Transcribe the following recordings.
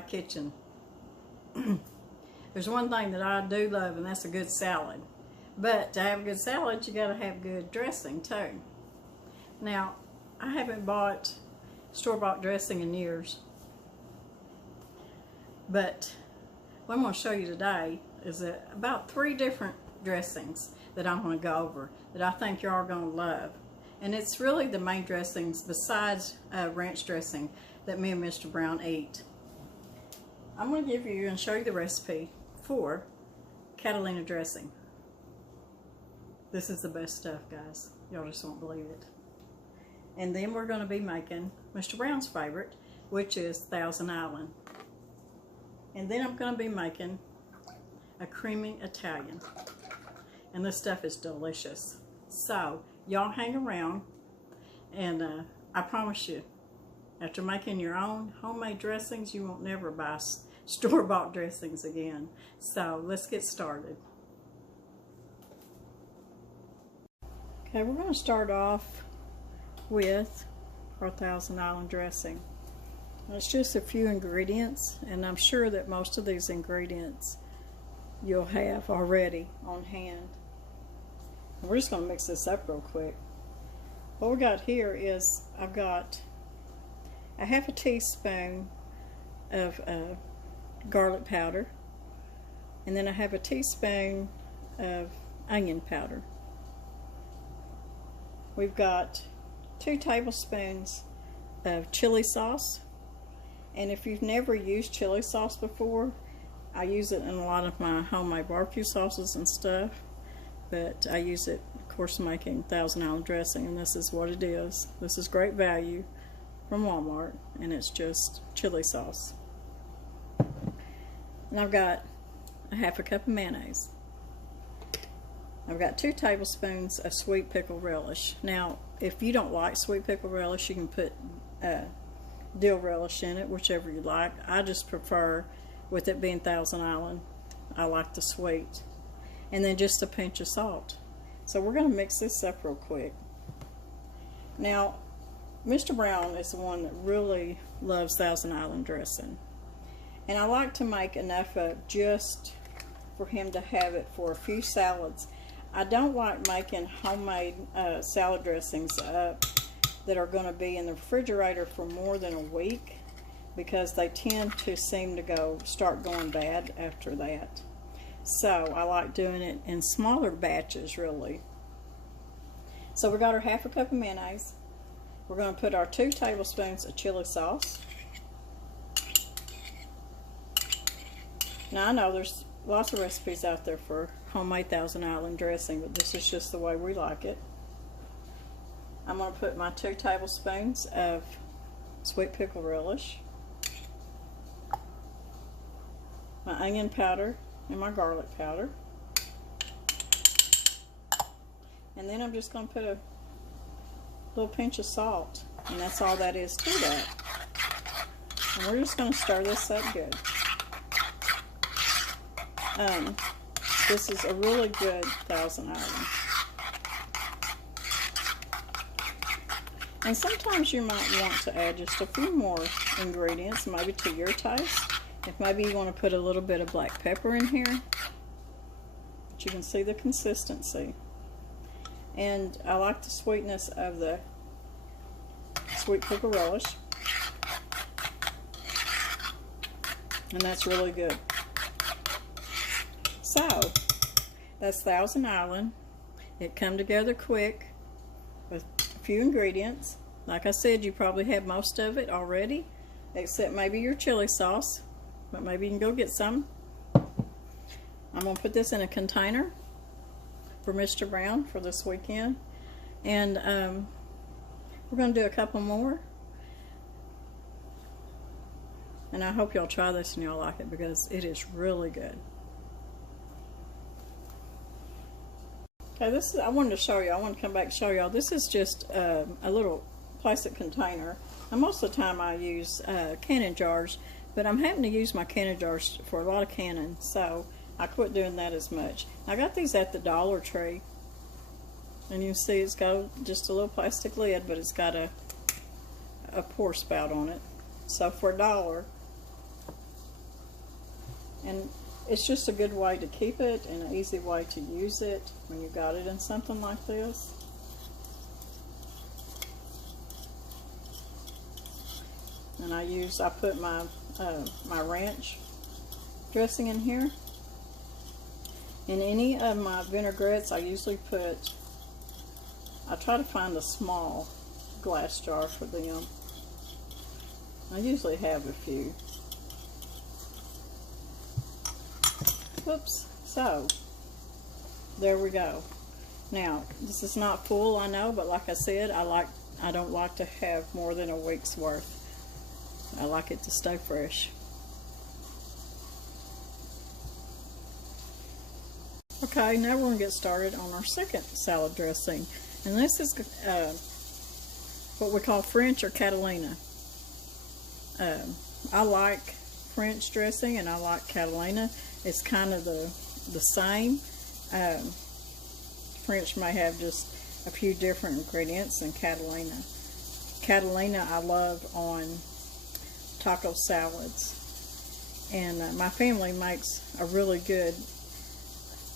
my kitchen. There's one thing that I do love, and that's a good salad. But to have a good salad, you gotta have good dressing too. Now, I haven't bought store-bought dressing in years, but what I'm going to show you today is about 3 different dressings that I'm going to go over that I think you're all going to love. And it's really the main dressings besides ranch dressing that me and Mr. Brown eat. I'm going to give you and show you the recipe for Catalina dressing. This is the best stuff, guys. Y'all just won't believe it. And then we're going to be making Mr. Brown's favorite, which is Thousand Island. And then I'm going to be making a creamy Italian. And this stuff is delicious. So, y'all hang around, and I promise you, after making your own homemade dressings, you won't never buy store-bought dressings again. So, let's get started. Okay, we're going to start off with our Thousand Island dressing. It's just a few ingredients, and I'm sure that most of these ingredients you'll have already on hand. We're just going to mix this up real quick. What we got here is I've got a half a teaspoon of garlic powder, and then I have a teaspoon of onion powder. We've got 2 tablespoons of chili sauce, and if you've never used chili sauce before, I use it in a lot of my homemade barbecue sauces and stuff, but I use it, of course, making Thousand Island dressing, and this is what it is. This is great value from Walmart, and it's just chili sauce. And I've got a half a cup of mayonnaise. I've got 2 tablespoons of sweet pickle relish. Now, if you don't like sweet pickle relish, you can put dill relish in it, whichever you like. I just prefer, with it being Thousand Island, I like the sweet. And then just a pinch of salt. So we're going to mix this up real quick. Now, Mr. Brown is the one that really loves Thousand Island dressing. And I like to make enough of just for him to have it for a few salads. I don't like making homemade salad dressings up that are going to be in the refrigerator for more than a week, because they tend to seem to start going bad after that. So I like doing it in smaller batches, really. So we got our half a cup of mayonnaise. We're going to put our 2 tablespoons of chili sauce. Now I know there's lots of recipes out there for homemade Thousand Island dressing, but this is just the way we like it. I'm going to put my 2 tablespoons of sweet pickle relish, my onion powder, and my garlic powder. And then I'm just going to put a little pinch of salt, and that's all that is to that. And we're just going to stir this up good. This is a really good Thousand Island. And sometimes you might want to add just a few more ingredients, maybe to your taste. If maybe you want to put a little bit of black pepper in here, but you can see the consistency. And I like the sweetness of the sweet pickle relish, and that's really good. So that's Thousand Island. It come together quick with a few ingredients. Like I said, you probably have most of it already, except maybe your chili sauce, but maybe you can go get some. I'm going to put this in a container for Mr. Brown for this weekend, and we're going to do a couple more, and I hope y'all try this and y'all like it, because it is really good. Okay, this is, I wanted to show you, I want to come back and show y'all, this is just a little plastic container. And most of the time I use canning jars, but I'm having to use my canning jars for a lot of canning, so I quit doing that as much. I got these at the Dollar Tree, and you can see it's got just a little plastic lid, but it's got a pour spout on it. So for $1, And it's just a good way to keep it and an easy way to use it when you got it in something like this. And I put my my ranch dressing in here. In any of my vinaigrettes, I usually I try to find a small glass jar for them. I usually have a few. Whoops. So, there we go. Now, this is not full, I know, but like I said, I don't like to have more than a week's worth. I like it to stay fresh. Okay, now we're going to get started on our second salad dressing. And this is what we call French or Catalina. I like French dressing and I like Catalina. It's kind of the same. French may have just a few different ingredients than Catalina. Catalina I love on taco salads. And my family makes a really good,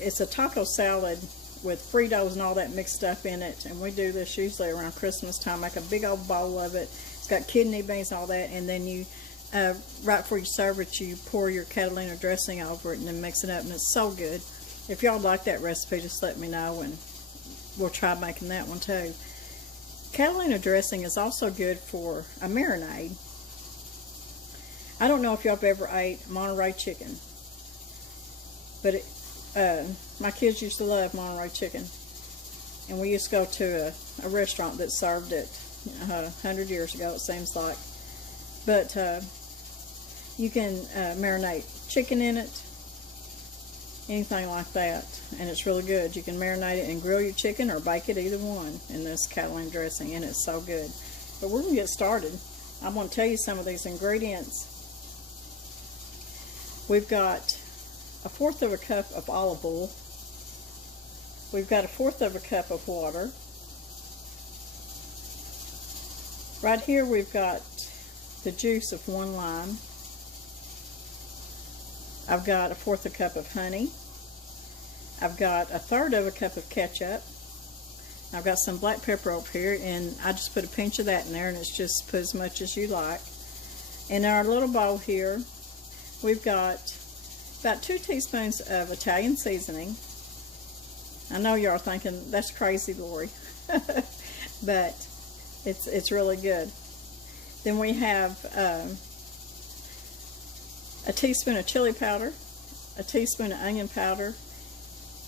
it's a taco salad with Fritos and all that mixed up in it, and we do this usually around Christmas time. Make a big old bowl of it. It's got kidney beans and all that, and then you right before you serve it, you pour your Catalina dressing over it and then mix it up, and it's so good. If y'all like that recipe, just let me know and we'll try making that one too. Catalina dressing is also good for a marinade. I don't know if y'all have ever ate Monterey chicken, but my kids used to love Monterey chicken, and we used to go to a restaurant that served it 100 years ago, it seems like. But you can marinate chicken in it, anything like that, and it's really good. You can marinate it and grill your chicken or bake it, either one, in this Catalina dressing, and it's so good. But we're going to get started. I'm going to tell you some of these ingredients. We've got 1/4 of a cup of olive oil. We've got 1/4 of a cup of water. Right here we've got the juice of 1 lime. I've got 1/4 a cup of honey. I've got 1/3 of a cup of ketchup. I've got some black pepper over here, and I just put a pinch of that in there, and it's just put as much as you like. In our little bowl here, we've got about 2 teaspoons of Italian seasoning. I know y'all are thinking, that's crazy, Lori. But it's really good. Then we have a teaspoon of chili powder, a teaspoon of onion powder,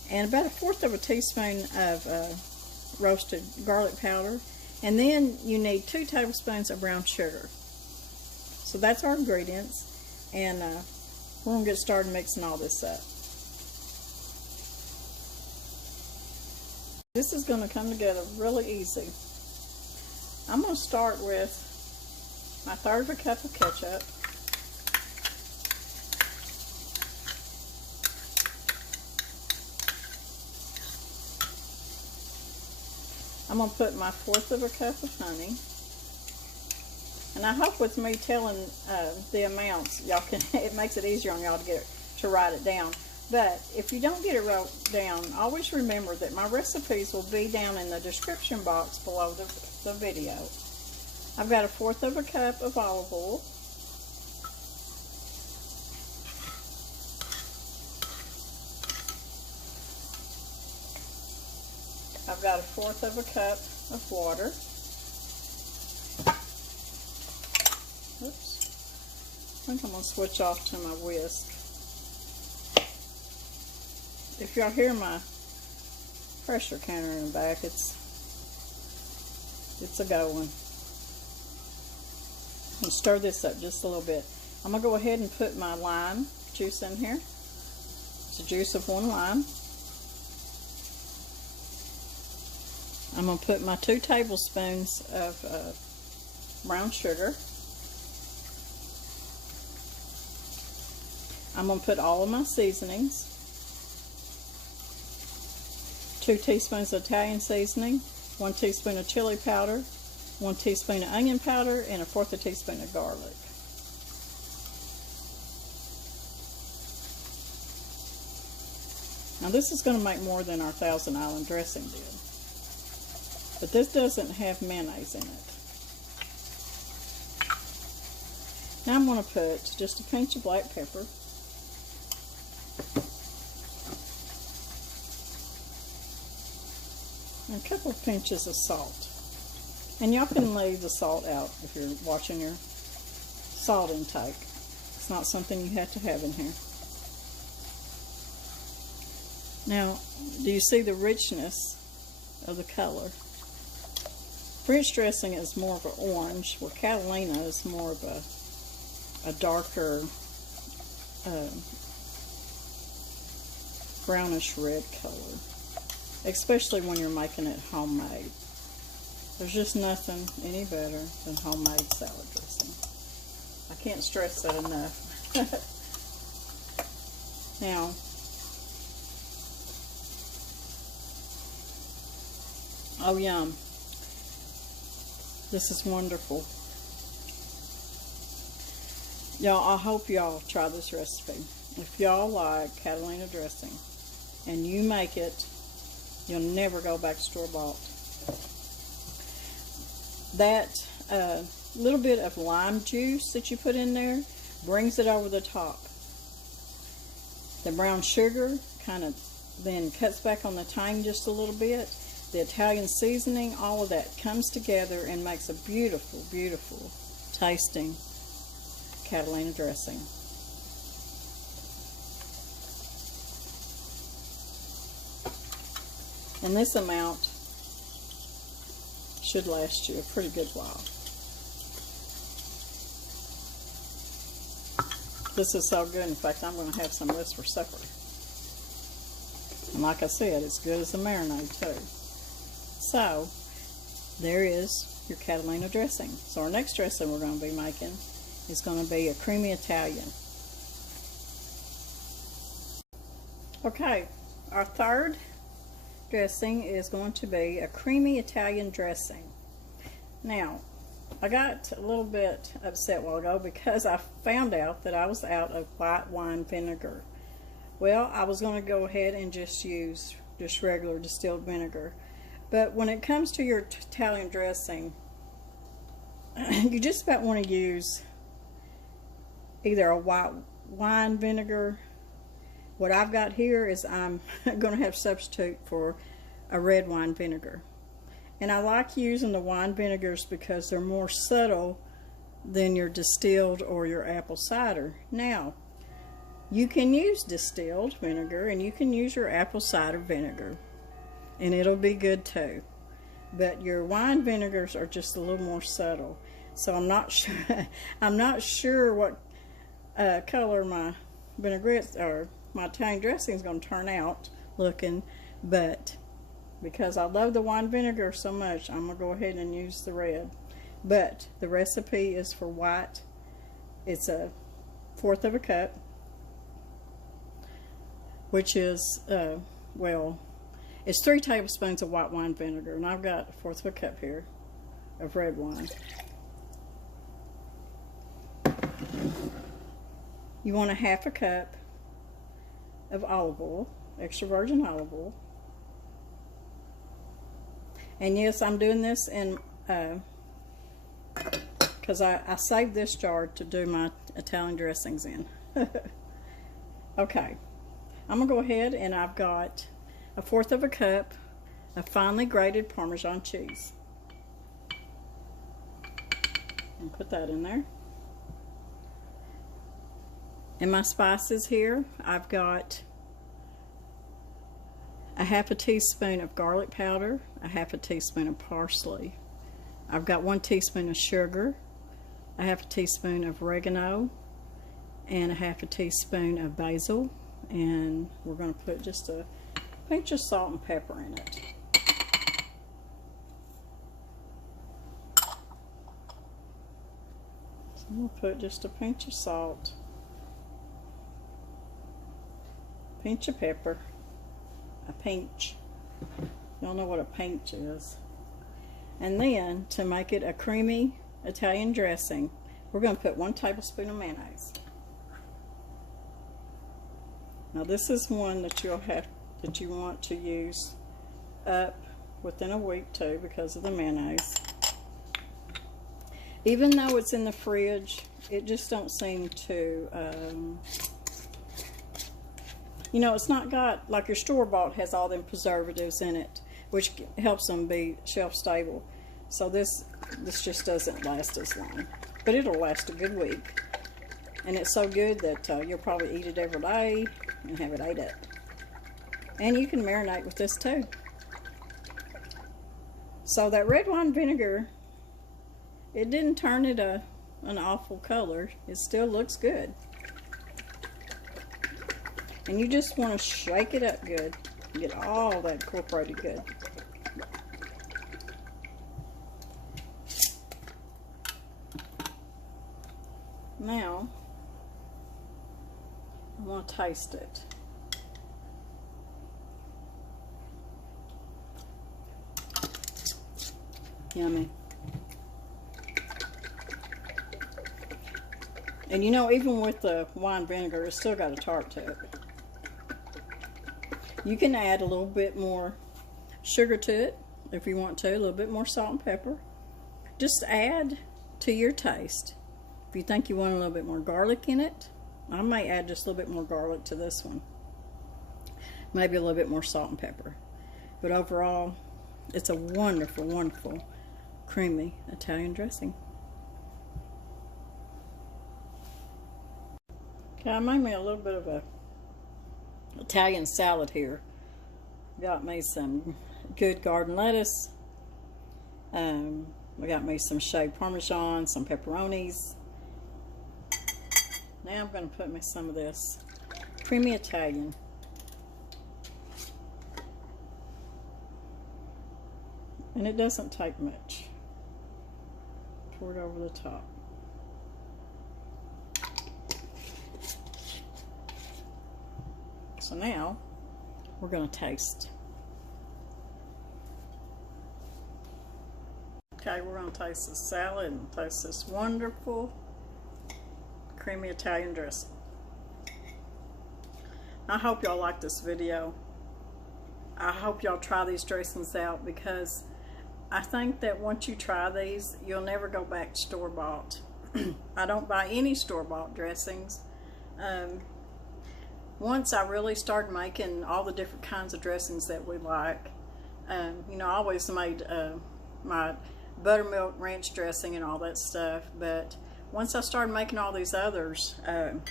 and about 1/4 of a teaspoon of roasted garlic powder. And then you need 2 tablespoons of brown sugar. So that's our ingredients, and we're going to get started mixing all this up. This is going to come together really easy. I'm going to start with my 1/3 of a cup of ketchup. I'm going to put my 1/4 of a cup of honey. And I hope with me telling the amounts, y'all can, it makes it easier on y'all to write it down. But if you don't get it wrote down, always remember that my recipes will be down in the description box below the video. I've got 1/4 of a cup of olive oil. I've got 1/4 of a cup of water. Oops. I think I'm going to switch off to my whisk. If y'all hear my pressure counter in the back, it's a go one. I'm going to stir this up just a little bit. I'm going to go ahead and put my lime juice in here. It's the juice of 1 lime. I'm going to put my 2 tablespoons of brown sugar. I'm going to put all of my seasonings. 2 teaspoons of Italian seasoning, 1 teaspoon of chili powder, 1 teaspoon of onion powder, and 1/4 teaspoon of garlic. Now this is going to make more than our Thousand Island dressing did. But this doesn't have mayonnaise in it. Now I'm going to put just a pinch of black pepper. And a couple of pinches of salt. And y'all can leave the salt out if you're watching your salt intake. It's not something you have to have in here. Now, do you see the richness of the color? French dressing is more of an orange, where Catalina is more of a darker brownish red color, especially when you're making it homemade. There's just nothing any better than homemade salad dressing. I can't stress that enough. Now, oh yum. This is wonderful. Y'all, I hope y'all try this recipe. If y'all like Catalina dressing and you make it, you'll never go back to store-bought. That little bit of lime juice that you put in there brings it over the top. The brown sugar kind of then cuts back on the tang just a little bit. The Italian seasoning, all of that comes together and makes a beautiful, beautiful tasting Catalina dressing. And this amount should last you a pretty good while. This is so good. In fact, I'm going to have some of this for supper. And like I said, it's good as a marinade too. So, there is your Catalina dressing. So our next dressing we're going to be making is going to be a creamy Italian. Okay, our third dressing is going to be a creamy Italian dressing. Now, I got a little bit upset a while ago because I found out that I was out of white wine vinegar. Well, I was going to go ahead and just use just regular distilled vinegar. But when it comes to your Italian dressing, you just about want to use either a white wine vinegar. What I've got here is I'm going to have to substitute for a red wine vinegar. And I like using the wine vinegars because they're more subtle than your distilled or your apple cider. Now, you can use distilled vinegar and you can use your apple cider vinegar, and it'll be good too. But your wine vinegars are just a little more subtle. So I'm not sure I'm not sure what color my vinaigrette or my Italian dressing is going to turn out looking, but because I love the wine vinegar so much, I'm going to go ahead and use the red. But the recipe is for white. It's 1/4 of a cup, which is, well, it's 3 tablespoons of white wine vinegar, and I've got 1/4 of a cup here of red wine. You want 1/2 a cup of olive oil, extra virgin olive oil. And yes, I'm doing this in, because I saved this jar to do my Italian dressings in. Okay, I'm going to go ahead and I've got 1/4 of a cup of finely grated Parmesan cheese. And put that in there. And my spices here, I've got 1/2 teaspoon of garlic powder, 1/2 teaspoon of parsley. I've got 1 teaspoon of sugar, 1/2 teaspoon of oregano, and 1/2 teaspoon of basil. And we're going to put just a pinch of salt and pepper in it. So I'm going to put just a pinch of salt, pinch of pepper, a pinch. Y'all know what a pinch is. And then, to make it a creamy Italian dressing, we're going to put 1 tablespoon of mayonnaise. Now this is one that you'll have that you want to use up within a week too, because of the mayonnaise. Even though it's in the fridge, it just don't seem to, you know, it's not got, like your store-bought has all them preservatives in it, which helps them be shelf stable. So this just doesn't last as long, but it'll last a good week. And it's so good that you'll probably eat it every day and have it ate up. And you can marinate with this too. So that red wine vinegar, it didn't turn it an awful color. It still looks good. And you just want to shake it up good. Get all that incorporated good. Now, I want to taste it. Yummy. And you know, even with the wine vinegar, it's still got a tart to it. You can add a little bit more sugar to it if you want to, a little bit more salt and pepper. Just add to your taste. If you think you want a little bit more garlic in it, I may add just a little bit more garlic to this one. Maybe a little bit more salt and pepper. But overall, it's a wonderful, wonderful, creamy Italian dressing. Okay, I made me a little bit of a Italian salad here. Got me some good garden lettuce. We got me some shaved Parmesan, some pepperonis. Now I'm going to put me some of this creamy Italian. And it doesn't take much. Pour it over the top. So now we're going to taste. Okay, we're going to taste the salad and taste this wonderful creamy Italian dressing. I hope y'all like this video. I hope y'all try these dressings out, because I think that once you try these, you'll never go back to store-bought. I don't buy any store-bought dressings. Once I really started making all the different kinds of dressings that we like, you know, I always made my buttermilk ranch dressing and all that stuff, but once I started making all these others, there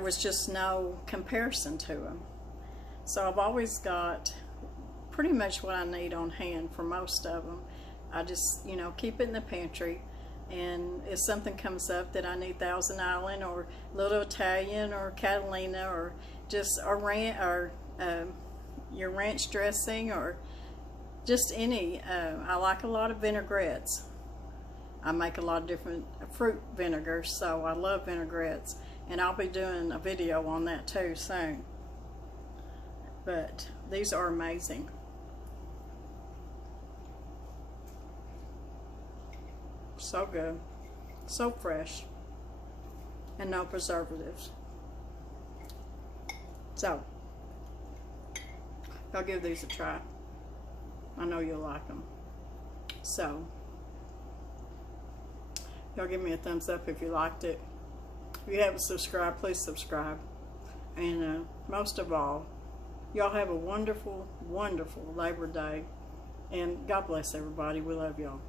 was just no comparison to them. So I've always got pretty much what I need on hand for most of them. I just, you know, keep it in the pantry, and if something comes up that I need Thousand Island or Little Italian or Catalina or just your ranch dressing or just any, I like a lot of vinaigrettes. I make a lot of different fruit vinegars, so I love vinaigrettes, and I'll be doing a video on that too soon. But these are amazing. So good, so fresh, and no preservatives. So, I'll give these a try. I know you'll like them. So, y'all give me a thumbs up if you liked it. If you haven't subscribed, please subscribe. And most of all, y'all have a wonderful, wonderful Labor Day. And God bless everybody. We love y'all.